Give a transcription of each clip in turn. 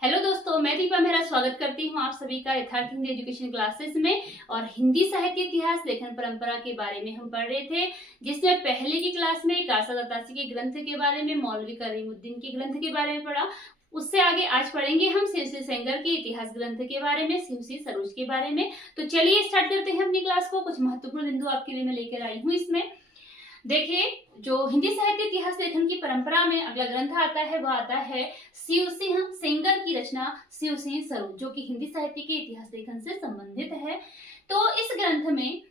Hello दोस्तों, मैं दीपा मेरा स्वागत करती हूँ आप सभी का यथार्थ हिंदी एजुकेशन क्लासेस में। और हिंदी साहित्य इतिहास लेखन परंपरा के बारे में हम पढ़ रहे थे, जिसमें पहले की क्लास में कासा दत्तासी के ग्रंथ के बारे में, मौलवी करीमुद्दीन के ग्रंथ के बारे में पढ़ा। उससे आगे आज पढ़ेंगे हम शिवसी सेंगर के इतिहास ग्रंथ के बारे में, शिवसी सरोज के बारे में। तो चलिए स्टार्ट करते हैं अपनी क्लास को। कुछ महत्वपूर्ण बिंदु आपके लिए मैं लेकर आई हूँ। इसमें देखिए, जो हिंदी साहित्य इतिहास लेखन की परंपरा में अगला ग्रंथ आता है वह आता है शिवसिंह सेंगर की रचना शिवसिंह सरोज, जो कि हिंदी साहित्य के इतिहास लेखन से संबंधित है। तो इस ग्रंथ में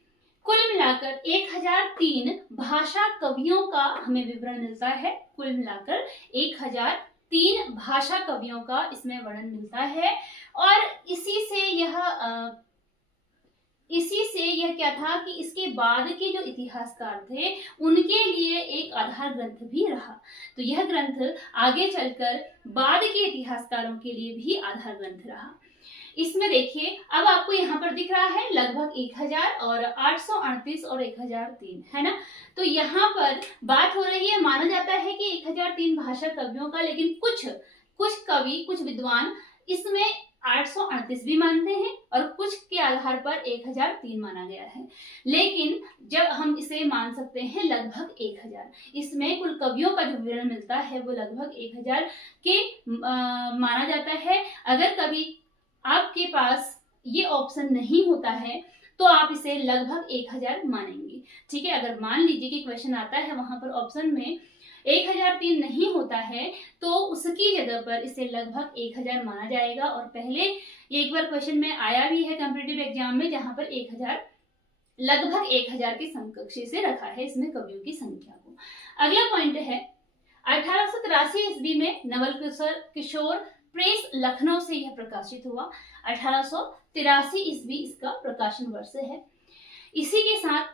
कुल मिलाकर 1003 भाषा कवियों का हमें विवरण मिलता है। कुल मिलाकर 1003 भाषा कवियों का इसमें वर्णन मिलता है। और इसी से यह क्या था कि इसके बाद के जो इतिहासकार थे उनके लिए एक आधार ग्रंथ भी रहा। तो यह ग्रंथ आगे चलकर बाद के इतिहासकारों के लिए भी आधार ग्रंथ रहा। इसमें देखिए, अब आपको यहाँ पर दिख रहा है लगभग 1000 और 838 और 1003, है ना। तो यहाँ पर बात हो रही है, माना जाता है कि 1003 भाषा कवियों का, लेकिन कुछ कवि, कुछ विद्वान इसमें 838 भी मानते हैं और कुछ के आधार पर 1003 माना गया है। लेकिन जब हम इसे मान सकते हैं लगभग 1000, इसमें कुल कवियों का जो विवरण मिलता है वो लगभग 1000 के माना जाता है। अगर कभी आपके पास ये ऑप्शन नहीं होता है तो आप इसे लगभग 1000 मानेंगे। ठीक है, अगर मान लीजिए कि क्वेश्चन आता है वहां पर ऑप्शन में 1003 नहीं होता है तो उसकी जगह पर इसे लगभग 1000 माना जाएगा। और पहले ये एक बार क्वेश्चन में आया भी है कॉम्पिटिटिव एग्जाम में, जहां पर 1000 लगभग 1000 के समकक्ष से रखा है इसमें कवियों की संख्या को। अगला पॉइंट है 1883 ईस्वी में नवल किशोर प्रेस लखनऊ से यह प्रकाशित हुआ। 1883 ईस्वी इसका प्रकाशन वर्ष है। इसी के साथ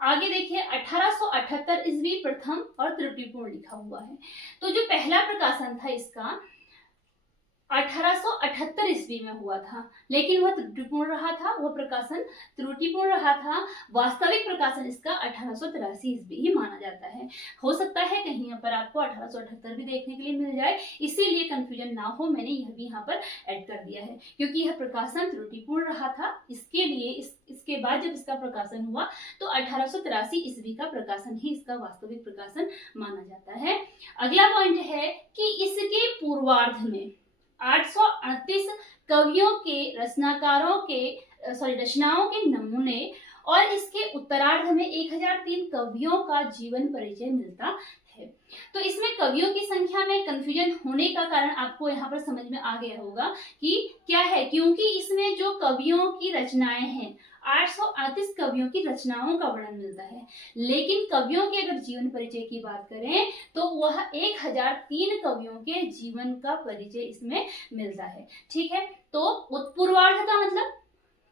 आगे देखिए 1878 ईस्वी प्रथम और त्रुटिपूर्ण लिखा हुआ है। तो जो पहला प्रकाशन था इसका 1878 ईस्वी में हुआ था, लेकिन वह त्रुटिपूर्ण रहा था, वह प्रकाशन त्रुटिपूर्ण रहा था। वास्तविक प्रकाशन इसका 1883 ईस्वी ही माना जाता है। हो सकता है कहीं पर आपको 1878 भी देखने के लिए मिल जाए, इसीलिए कंफ्यूजन ना हो, मैंने यह भी यहाँ पर ऐड कर दिया है, क्योंकि यह प्रकाशन त्रुटिपूर्ण रहा था। इसके लिए इसके बाद जब इसका प्रकाशन हुआ तो 1883 ईस्वी का प्रकाशन ही इसका वास्तविक प्रकाशन माना जाता है। अगला पॉइंट है कि इसके पूर्वार्ध में 838 कवियों के रचनाओं के नमूने और इसके उत्तरार्ध में 1003 कवियों का जीवन परिचय मिलता है। तो इसमें कवियों की संख्या में कंफ्यूजन होने का कारण आपको यहाँ पर समझ में आ गया होगा कि क्या है, क्योंकि इसमें जो कवियों की रचनाएं हैं 838 कवियों की रचनाओं का वर्णन मिलता है, लेकिन कवियों के अगर जीवन परिचय की बात करें तो वह 1003 कवियों के जीवन का परिचय इसमें मिलता है। ठीक है, तो उत्पूर्वार्ध का मतलब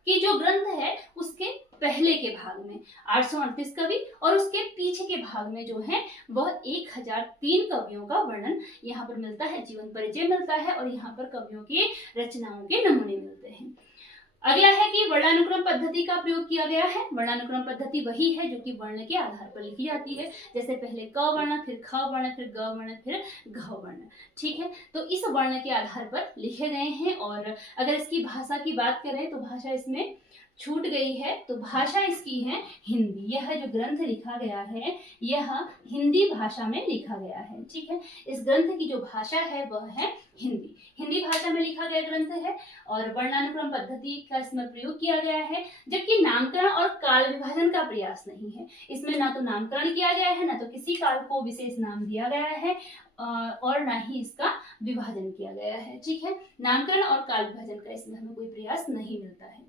कि जो ग्रंथ है उसके पहले के भाग में 838 कवि और उसके पीछे के भाग में जो है वह 1003 कवियों का वर्णन यहाँ पर मिलता है, जीवन परिचय मिलता है और यहाँ पर कवियों की रचनाओं के नमूने मिलते हैं। अगला है कि वर्णानुक्रम पद्धति का प्रयोग किया गया है। वर्णानुक्रम पद्धति वही है जो कि वर्ण के आधार पर लिखी जाती है, जैसे पहले क वर्ण, फिर ख वर्ण, फिर ग वर्ण, फिर घ वर्ण। ठीक है, तो इस वर्ण के आधार पर लिखे गए हैं। और अगर इसकी भाषा की बात करें तो भाषा इसमें छूट गई है, तो भाषा इसकी है हिंदी। यह जो ग्रंथ लिखा गया है यह हिंदी भाषा में लिखा गया है। ठीक है, इस ग्रंथ की जो भाषा है वह है हिंदी भाषा में लिखा गया ग्रंथ है। और वर्णानुक्रम पद्धति का इसमें प्रयोग किया गया है, जबकि नामकरण और काल विभाजन का प्रयास नहीं है। इसमें ना तो नामकरण किया गया है, ना तो किसी काल को विशेष नाम दिया गया है और ना ही इसका विभाजन किया गया है। ठीक है, नामकरण और काल विभाजन का इसमें हमें कोई प्रयास नहीं मिलता है।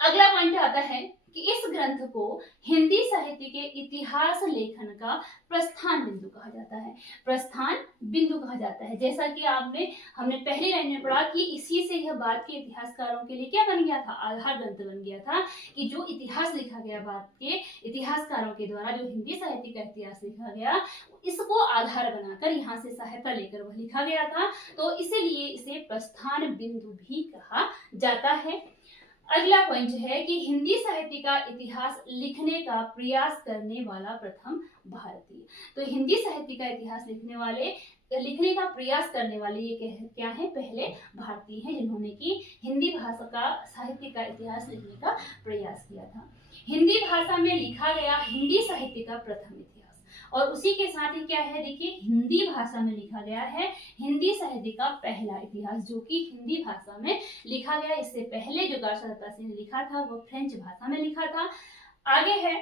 अगला पॉइंट आता है कि इस ग्रंथ को हिंदी साहित्य के इतिहास लेखन का प्रस्थान बिंदु कहा जाता है। प्रस्थान बिंदु कहा जाता है, जैसा कि हमने पहली लाइन में पढ़ा कि इसी से यह बाद के इतिहासकारों के लिए क्या बन गया था, आधार ग्रंथ बन गया था, कि जो इतिहास लिखा गया बाद के इतिहासकारों के द्वारा, जो हिंदी साहित्य का इतिहास लिखा गया, इसको आधार बनाकर यहाँ से सहायता लेकर वह लिखा गया था। तो इसीलिए इसे प्रस्थान बिंदु भी कहा जाता है। अगला पॉइंट है कि हिंदी साहित्य का इतिहास लिखने का प्रयास करने वाला प्रथम भारतीय। तो हिंदी साहित्य का इतिहास लिखने वाले लिखने का प्रयास करने वाले ये क्या है, पहले भारतीय हैं जिन्होंने की हिंदी भाषा का साहित्य का इतिहास लिखने का प्रयास किया था। हिंदी भाषा में लिखा गया हिंदी साहित्य का प्रथम इतिहास, और उसी के साथ ही क्या है, देखिए हिंदी भाषा में लिखा गया है हिंदी साहित्य का पहला इतिहास, जो कि हिंदी भाषा में लिखा गया। इससे पहले जो गार्सिया पासी ने लिखा था वो फ्रेंच भाषा में लिखा था। आगे है,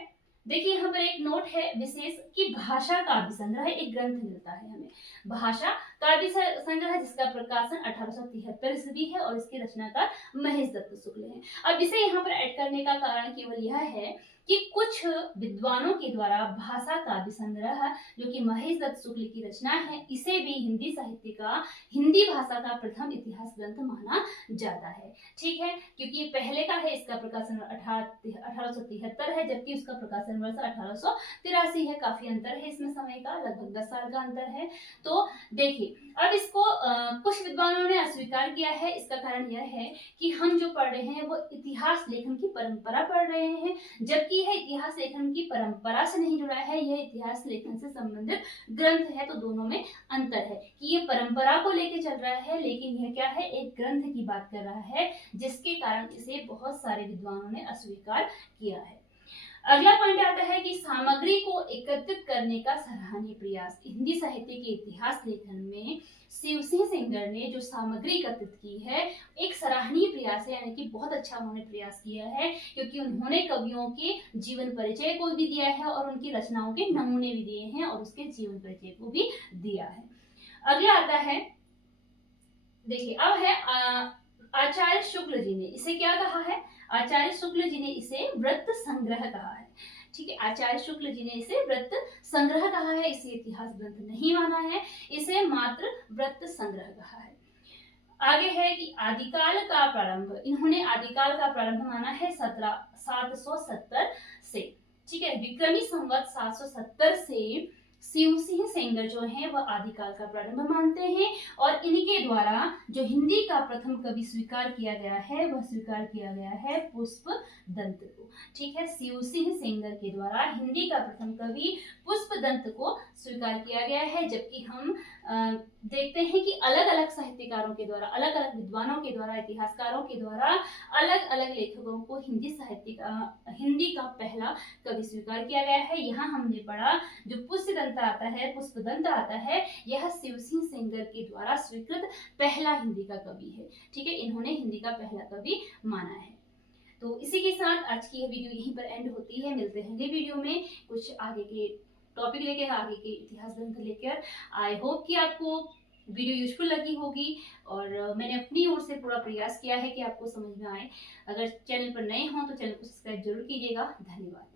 देखिए यहाँ पर एक नोट है विशेष कि भाषा काव्य संग्रह एक ग्रंथ मिलता है हमें, भाषा काव्य संग्रह, जिसका प्रकाशन 1873 ईस्वी है और इसके रचनाकार महेश दत्त शुक्ल हैं। अब इसे यहाँ पर ऐड करने का कारण केवल यह है कि कुछ विद्वानों के द्वारा भाषा काव्य संग्रह, जो कि महेश दत्त शुक्ल की रचना है, इसे भी हिंदी साहित्य का, हिंदी भाषा का प्रथम इतिहास ग्रंथ माना जाता है। ठीक है, क्योंकि ये पहले का है, इसका प्रकाशन 1873 है, जबकि उसका प्रकाशन वर्ष 1883 है। काफी अंतर है इसमें समय का, लगभग 10 साल का अंतर है। तो देखिए, अब इसको कुछ विद्वानों ने अस्वीकार किया है। इसका कारण यह है कि हम जो पढ़ रहे हैं वो इतिहास लेखन की परंपरा पढ़ रहे हैं, जबकि यह इतिहास लेखन की परंपरा से नहीं जुड़ा है, यह इतिहास लेखन से संबंधित ग्रंथ है। तो दोनों में अंतर है कि ये परंपरा को लेकर चल रहा है, लेकिन यह क्या है, एक ग्रंथ की बात कर रहा है, जिसके कारण इसे बहुत सारे विद्वानों ने अस्वीकार किया है। अगला पॉइंट आता है कि सामग्री को एकत्रित करने का सराहनीय प्रयास। हिंदी साहित्य के इतिहास लेखन में शिव सिंह सेंगर ने जो सामग्री एकत्रित की है, एक सराहनीय प्रयास है, यानी कि बहुत अच्छा उन्होंने प्रयास किया है, क्योंकि उन्होंने कवियों के जीवन परिचय को भी दिया है और उनकी रचनाओं के नमूने भी दिए हैं और उसके जीवन परिचय को भी दिया है। अगला आता है, देखिए अब है आचार्य शुक्ल जी ने इसे क्या कहा है, आचार्य शुक्ल जी ने इसे व्रत संग्रह कहा है। ठीक है, आचार्य शुक्ल जी ने इसे व्रत संग्रह कहा है, इसे इतिहास ग्रंथ नहीं माना है, इसे मात्र व्रत संग्रह कहा है। आगे है कि आदिकाल का प्रारंभ, इन्होंने आदिकाल का प्रारंभ माना है 770 से। ठीक है, विक्रमी संवत 770 से शिव सिंह सेंगर जो है वह आदिकाल का प्रारंभ मानते हैं, और इनके द्वारा जो हिंदी का प्रथम कवि स्वीकार किया गया है वह स्वीकार किया गया है पुष्प दंत को। ठीक है, शिव सिंह सेंगर के द्वारा हिंदी का प्रथम कवि पुष्प दंत को स्वीकार किया गया है, जबकि हम देखते हैं कि अलग अलग साहित्यकारों के द्वारा, अलग अलग विद्वानों के द्वारा, इतिहासकारों के द्वारा अलग अलग लेखकों को हिंदी साहित्य का, हिंदी का पहला कवि स्वीकार किया गया है। यहाँ हमने पढ़ा जो पुष्पदंत आता है, पुष्पदंत आता है, यह शिव सिंह सेंगर के द्वारा स्वीकृत पहला हिंदी का कवि है। ठीक है, इन्होंने हिंदी का पहला कवि माना है। तो इसी के साथ आज की यह वीडियो यहीं पर एंड होती है। मिलते हैं अगले वीडियो में कुछ आगे के टॉपिक लेकर, आगे के इतिहास ग्रंथ लेकर। आई होप कि आपको वीडियो यूजफुल लगी होगी, और मैंने अपनी ओर से पूरा प्रयास किया है कि आपको समझ में आए। अगर चैनल पर नए हों तो चैनल को सब्सक्राइब जरूर कीजिएगा। धन्यवाद।